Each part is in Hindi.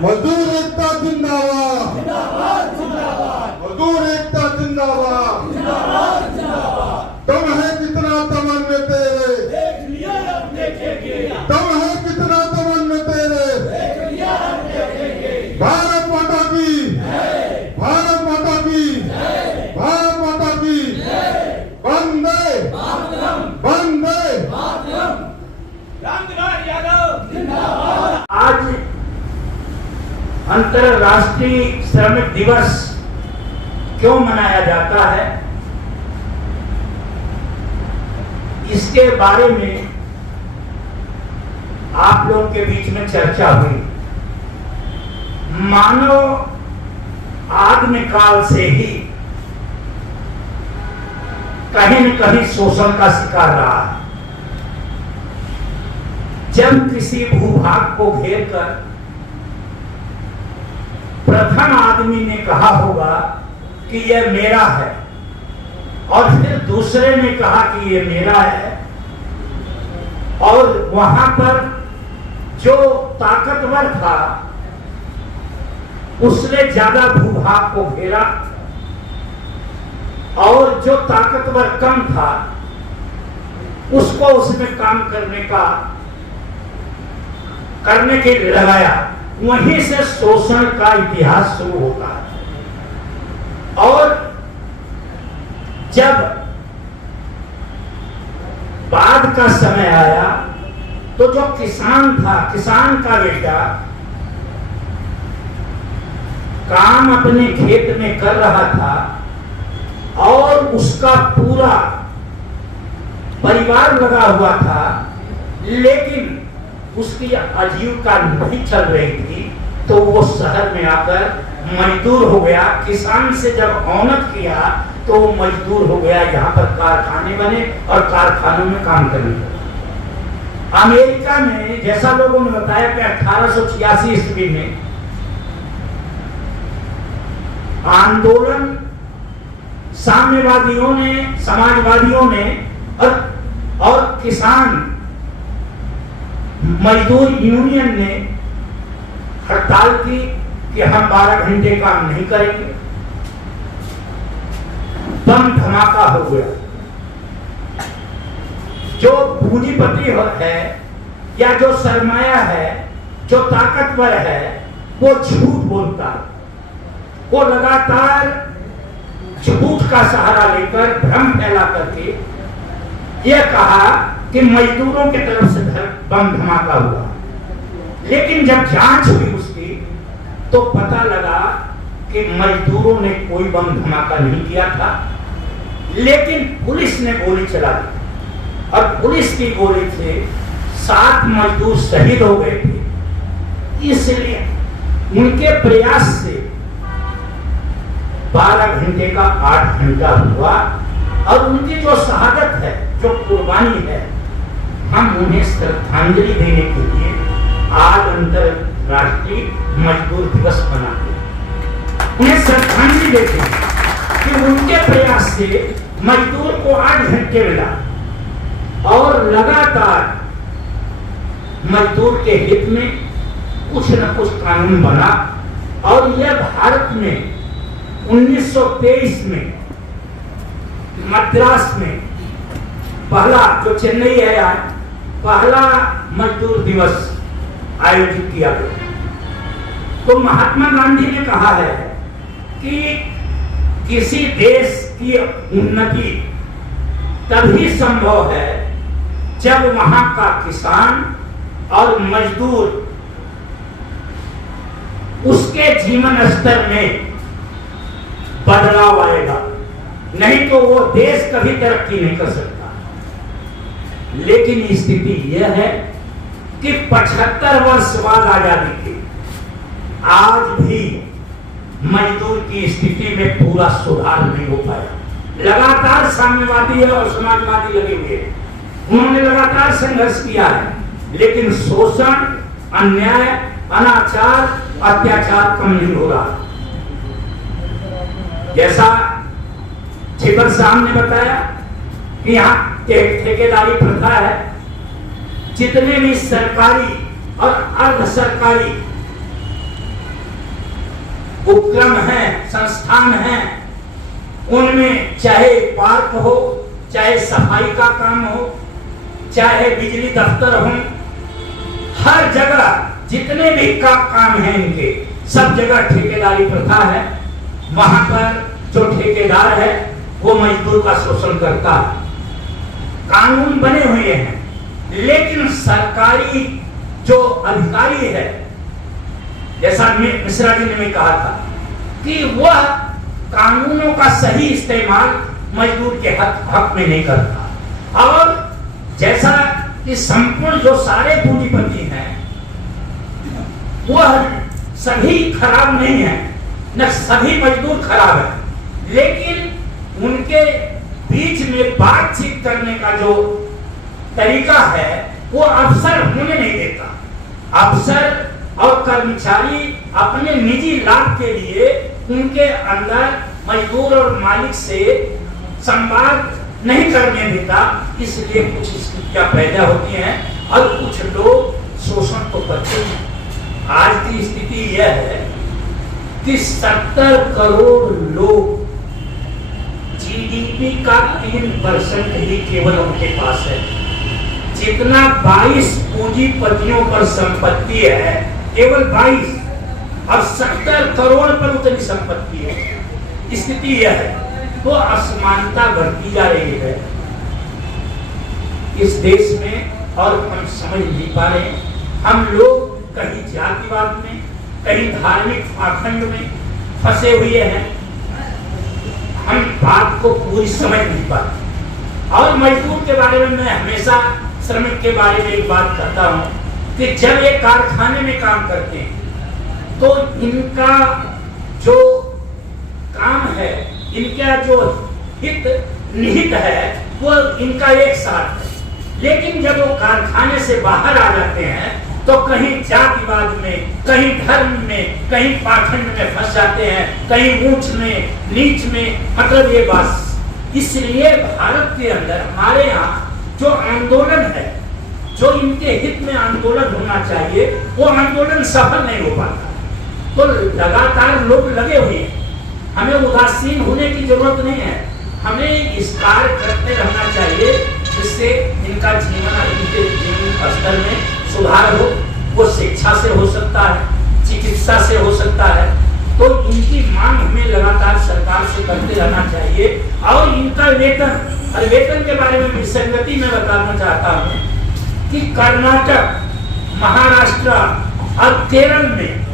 मजदूर एकता जिंदाबाद, मजदूर एकता जिंदाबाद। दम है कितना दमन में तेरे, दम है कितना दमन में तेरे। भारत माता की, भारत माता की, भारत माता की। वंदे वंदे। आज अंतरराष्ट्रीय श्रमिक दिवस क्यों मनाया जाता है, इसके बारे में आप लोग के बीच में चर्चा हुई। मानव आदिम काल से ही कहीं न कहीं शोषण का शिकार रहा है। जब किसी भूभाग को घेरकर प्रथम आदमी ने कहा होगा कि यह मेरा है, और फिर दूसरे ने कहा कि यह मेरा है, और वहां पर जो ताकतवर था उसने ज्यादा भूभाग को घेरा, और जो ताकतवर कम था उसको उसमें काम करने के लिए लगाया। वहीं से शोषण का इतिहास शुरू होता है। और जब बाद का समय आया तो जो किसान था, किसान का बेटा काम अपने खेत में कर रहा था और उसका पूरा परिवार लगा हुआ था, लेकिन उसकी आजीविका नहीं चल रही थी, तो वो शहर में आकर मजदूर हो गया। किसान से जब औनत किया तो वो मजदूर हो गया। यहाँ पर कारखाने बने और कारखानों में काम करने लगे। अमेरिका में, जैसा लोगों ने बताया कि 1886 ईस्वी में आंदोलन साम्यवादियों ने, समाजवादियों ने और किसान मजदूर यूनियन ने हड़ताल की कि हम 12 घंटे काम नहीं करेंगे। बम धमाका हो गया। जो पूंजीपति है या जो सरमाया है, जो ताकतवर है, वो झूठ बोलता है। वो लगातार झूठ का सहारा लेकर भ्रम फैला करके यह कहा कि मजदूरों की तरफ से बम धमाका हुआ। लेकिन जब जांच हुई उसकी तो पता लगा कि मजदूरों ने कोई बम धमाका नहीं किया था, लेकिन पुलिस ने गोली चला दी, और पुलिस की गोली से 7 मजदूर शहीद हो गए थे। इसलिए उनके प्रयास से 12 घंटे का 8 घंटा हुआ, और उनकी जो शहादत है, जो कुर्बानी है, हम उन्हें श्रद्धांजलि देने के लिए आज अंतरराष्ट्रीय मजदूर दिवस मनाते हैं। उन्हें श्रद्धांजलि देते हैं कि उनके प्रयास से मजदूर को 8 घंटे मिला, और लगातार मजदूर के हित में कुछ न कुछ कानून बना। और यह भारत में 1923 में मद्रास में पहला, जो चेन्नई है यार, पहला मजदूर दिवस आयोजित किया गया। तो महात्मा गांधी ने कहा है कि किसी देश की उन्नति तभी संभव है जब वहां का किसान और मजदूर उसके जीवन स्तर में बदलाव आएगा, नहीं तो वो देश कभी तरक्की नहीं कर सकता। लेकिन स्थिति यह है कि 75 वर्ष बाद आजादी के आज भी मजदूर की स्थिति में पूरा सुधार नहीं हो पाया। लगातार साम्यवादी और समाजवादी लगे हुए हैं, उन्होंने लगातार संघर्ष किया है, लेकिन शोषण, अन्याय, अनाचार, अत्याचार कम नहीं हो रहा। जैसा छिपर साहब ने बताया कि यहाँ ठेकेदारी प्रथा है, जितने भी सरकारी और अर्ध सरकारी उपक्रम हैं, संस्थान हैं, उनमें चाहे पार्क हो, चाहे सफाई का काम हो, चाहे बिजली दफ्तर हो, हर जगह जितने भी काम हैं इनके, सब जगह ठेकेदारी प्रथा है। वहां पर जो ठेकेदार है वो मजदूर का शोषण करता है। कानून बने हुए हैं, लेकिन सरकारी जो अधिकारी है, जैसा मिश्रा जी ने कहा था कि वह कानूनों का सही इस्तेमाल मजदूर के हक में नहीं करता। और जैसा कि संपूर्ण जो सारे पूंजीपति हैं वह सभी खराब नहीं है, न सभी मजदूर खराब है, लेकिन उनके बीच में बातचीत करने का जो तरीका है वो अफसर होने नहीं देता। अफसर और कर्मचारी अपने निजी लाभ के लिए उनके अंदर मजदूर और मालिक से संवाद नहीं करने देता, इसलिए कुछ स्थितियां पैदा होती हैं और कुछ लोग शोषण तो करते हैं। आज की स्थिति यह है कि 70 करोड़ लोग, जीडीपी का 3% ही केवल उनके पास है। जितना 22 पूंजीपतियों पर संपत्ति है, केवल 22, और 70 करोड़ पर उतनी संपत्ति है। स्थिति यह है तो असमानता बढ़ती जा रही है इस देश में, और हम समझ नहीं पा रहे। हम लोग कहीं जातिवाद में, कहीं धार्मिक पाखंड में फंसे हुए हैं। हम बात को पूरी समझ नहीं पाते। और मजदूर के बारे में मैं हमेशा श्रमिक के बारे में एक बात कहता हूं कि जब ये कारखाने में काम करते हैं तो इनका जो काम है, इनका जो हित निहित है वो इनका एक साथ है, लेकिन जब वो कारखाने से बाहर आ जाते हैं तो कहीं जातिवाद में, कहीं धर्म में, कहीं पाखंड में फंस जाते हैं, कहीं ऊंच में, नीच में, मतलब ये बात। इसलिए भारत के अंदर हमारे यहाँ जो आंदोलन है, जो इनके हित में आंदोलन होना चाहिए, वो आंदोलन सफल नहीं हो पाता। तो लगातार लोग लगे हुए हैं। हमें उदासीन होने की जरूरत नहीं है, हमें इस कार्य करते रहना चाहिए जिससे इनका जीवन, इनके जीवन स्तर में सुधार हो। वो शिक्षा से हो सकता है, चिकित्सा से हो सकता है, तो इनकी मांग हमें लगातार सरकार से करते रहना चाहिए। और इनका वेतन, और वेतन के बारे में विसंगति में बताना चाहता हूँ कि कर्नाटक, महाराष्ट्र और केरल में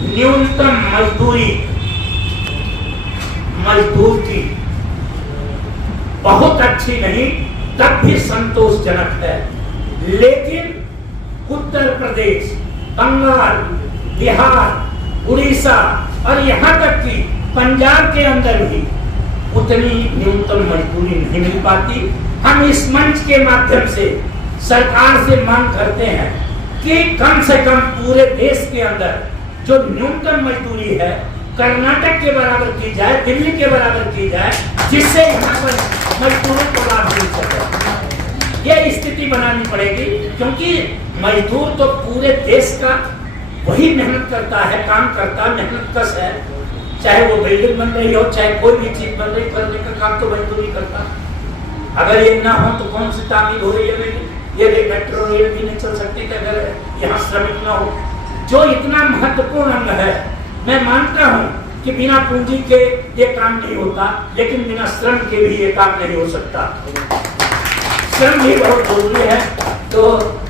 न्यूनतम मजदूरी मजदूर की बहुत अच्छी नहीं, तब भी संतोषजनक है। लेकिन उत्तर प्रदेश, बंगाल, बिहार, उड़ीसा और यहाँ तक कि पंजाब के अंदर भी उतनी न्यूनतम मजदूरी नहीं मिल पाती। हम इस मंच के माध्यम से सरकार से मांग करते हैं कि कम से कम पूरे देश के अंदर जो न्यूनतम मजदूरी है कर्नाटक के बराबर की जाए, दिल्ली के बराबर की जाए, जिससे यहाँ पर मजदूरों को लाभ मिल सके। यह स्थिति बनानी पड़ेगी, क्योंकि मजदूर तो पूरे देश का वही मेहनत करता है, काम करता है, मेहनत कश है। चाहे वो बिल्डिंग बन रही हो, चाहे कोई भी चीज बन रही, करने का काम तो मजदूर ही करता। अगर ये ना हो तो कौन सी तामीर हो रही है? ये मेट्रो रेल भी नहीं चल सकती थी अगर यहाँ श्रमिक ना हो। जो इतना महत्वपूर्ण अंग है, मैं मानता हूँ कि बिना पूंजी के ये काम नहीं होता, लेकिन बिना श्रम के भी ये काम नहीं हो सकता। श्रम भी बहुत जरूरी है। तो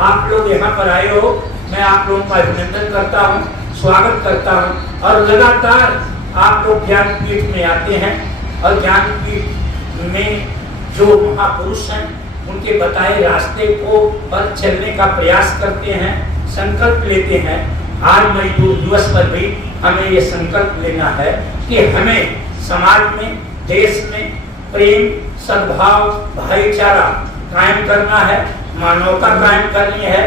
आप लोग यहाँ पर आए हो, मैं आप लोगों का अभिनंदन करता हूँ, स्वागत करता हूँ। और लगातार आप लोग ज्ञानपीठ में आते हैं और ज्ञानपीठ में जो महापुरुष हैं उनके बताए रास्ते को पर चलने का प्रयास करते हैं, संकल्प लेते हैं। आज मजदूर दिवस पर भी हमें ये संकल्प लेना है कि हमें समाज में, देश में प्रेम, सद्भाव, भाईचारा कायम करना है, मानवता कायम करनी है,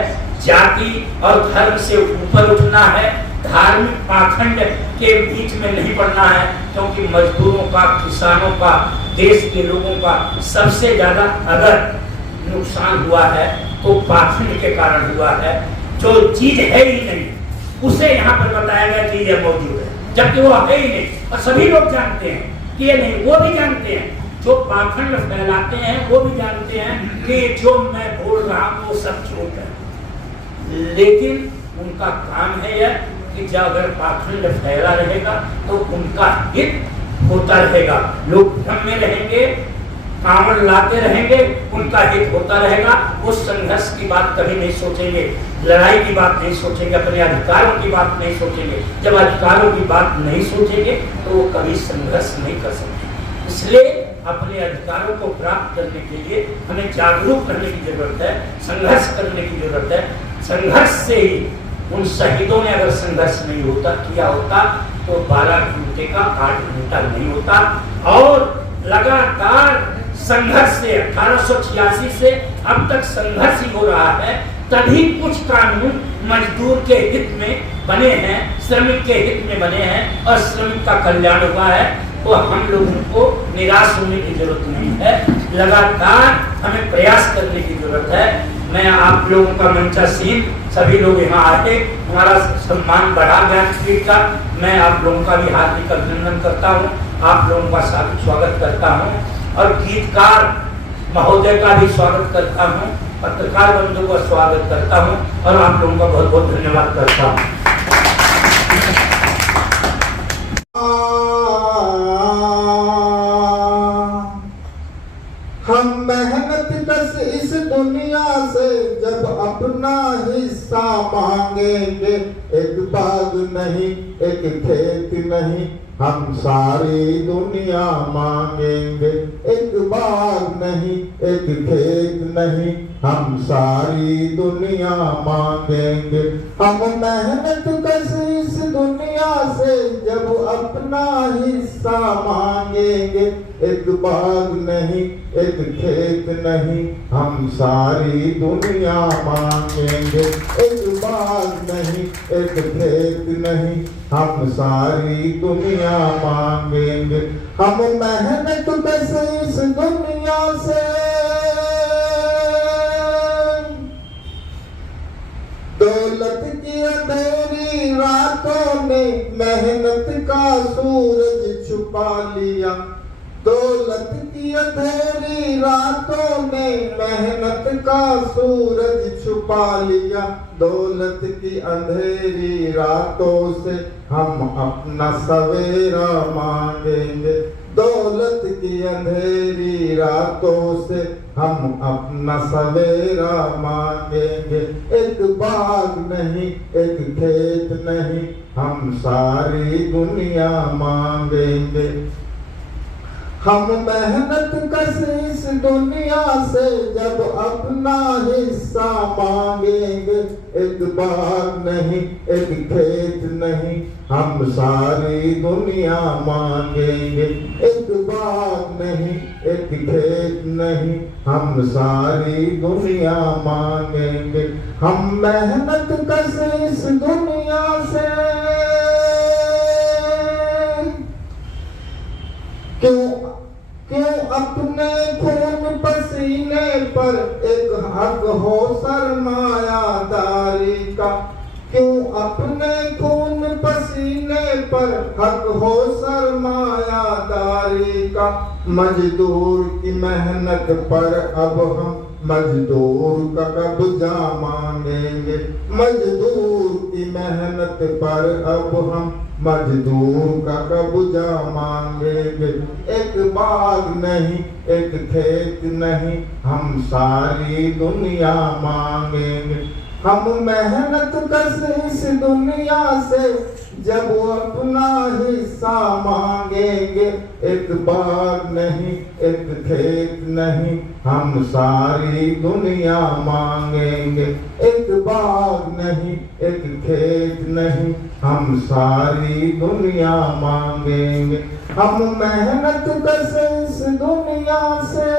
जाति और धर्म से ऊपर उठना है, धार्मिक पाखंड के बीच में नहीं पड़ना है, क्योंकि मजदूरों का, किसानों का, देश के लोगों का सबसे ज्यादा अगर नुकसान हुआ है तो पाखंड के कारण हुआ है। जो चीज है ही नहीं, उसे यहाँ पर बताया गया कि यह मौजूद है, जबकि वो है ही नहीं। और सभी लोग जानते हैं कि ये नहीं, वो भी जानते हैं, जो पाखंड फैलाते हैं वो भी जानते हैं कि जो मैं बोल रहा हूँ वो सब झूठ है। लेकिन उनका काम है यह कि जब अगर पाखंड फैला रहेगा तो उनका हित होता रहेगा, लोग भ्रम में रहेंगे, कांवड़ लाते रहेंगे, उनका हित होता रहेगा। वो संघर्ष की बात कभी नहीं सोचेंगे, लड़ाई की बात नहीं सोचेंगे, अपने अधिकारों की बात नहीं सोचेंगे। जब अधिकारों की बात नहीं सोचेंगे तो वो कभी संघर्ष नहीं कर सकते। इसलिए अपने अधिकारों को प्राप्त करने के लिए हमें जागरूक रहने की जरूरत है, संघर्ष करने की जरूरत है। संघर्ष से ही उन शहीदों ने अगर संघर्ष नहीं होता किया होता तो 12 घंटे का 8 घंटा नहीं होता। और लगातार संघर्ष से 1886 से अब तक संघर्ष ही हो रहा है, तभी कुछ कानून मजदूर के हित में बने हैं, श्रमिक के हित में बने हैं और श्रमिक का कल्याण हुआ है। तो हम लोगों को निराश होने की जरूरत नहीं है, लगातार हमें प्रयास करने की जरूरत है। मैं आप लोगों का मंचासीन सभी लोग यहाँ आके हमारा सम्मान बढ़ा ज्ञानपीठ का, मैं आप लोगों का भी हार्दिक अभिनंदन करता हूँ, आप लोगों का स्वागत करता हूँ और गीतकार महोदय का भी स्वागत करता हूँ, पत्रकार बंधु का स्वागत करता हूँ और आप लोगों का बहुत बहुत धन्यवाद करता हूँ। हम मेहनत कस इस दुनिया से जब अपना हिस्सा मांगेंगे, एक बाग नहीं एक खेत नहीं हम सारी दुनिया मांगेंगे, एक बाग नहीं एक खेत नहीं हम सारी दुनिया मांगेंगे। हम मेहनत कस इस दुनिया से जब अपना हिस्सा मांगेंगे, एक बाग नहीं एक खेत नहीं हम सारी दुनिया मांगेंगे, एक बाग नहीं एक खेत नहीं हम सारी दुनिया मांगेंगे। हम मेहनत कस इस दुनिया से दौलत की अंधेरी रातों ने मेहनत का सूरज छुपा लिया, दौलत की अंधेरी रातों ने मेहनत का सूरज छुपा लिया। दौलत की अंधेरी रातों से हम अपना सवेरा मांगेंगे, दौलत की अंधेरी रातों से हम अपना सवेरा मांगेंगे। एक बाग नहीं एक खेत नहीं हम सारी दुनिया मांगेंगे। हम मेहनत कस इस दुनिया से जब अपना हिस्सा मांगेंगे, एक बाग नहीं एक खेत नहीं हम सारी दुनिया मांगेंगे, एक बाग नहीं एक खेत नहीं हम सारी दुनिया मांगेंगे। हम मेहनत कस इस दुनिया से क्यों अपने खून पसीने पर एक हक हो सरमायादारी का, क्यों अपने खून पसीने पर हक हो सरमायादारी का। मजदूर की मेहनत पर अब हम मजदूर का कब्जा मांगेंगे, मजदूर की मेहनत पर अब हम मजदूर का कब्जा मांगेंगे। एक बाग नहीं एक खेत नहीं हम सारी दुनिया मांगेंगे। हम मेहनत कस इस दुनिया से जब अपना हिस्सा मांगेंगे, एक बाग नहीं एक खेत नहीं हम सारी दुनिया मांगेंगे, एक बाग नहीं एक खेत नहीं हम सारी दुनिया मांगेंगे। हम मेहनत कस इस दुनिया से।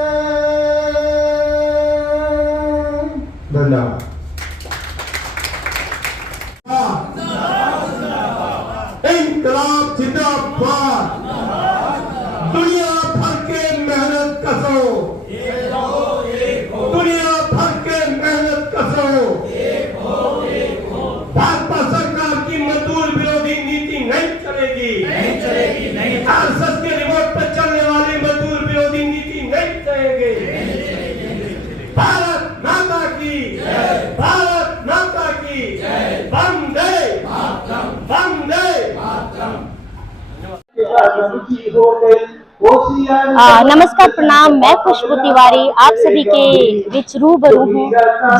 धन्यवाद। इंकलाब जिंदाबाद। दुनिया भर के मेहनत कसो, दुनिया भर के मेहनत कसो। भाजपा सरकार की वंदे वंदे नमस्कार, प्रणाम। मैं खुशबू तिवारी आप सभी के बीच रूबरू हूँ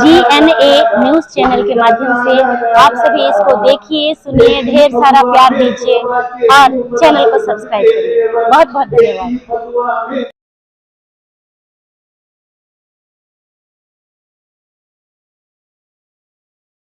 GNA न्यूज चैनल के माध्यम से। आप सभी इसको देखिए, सुनिए, ढेर सारा प्यार दीजिए और चैनल को सब्सक्राइब करिए। बहुत बहुत धन्यवाद।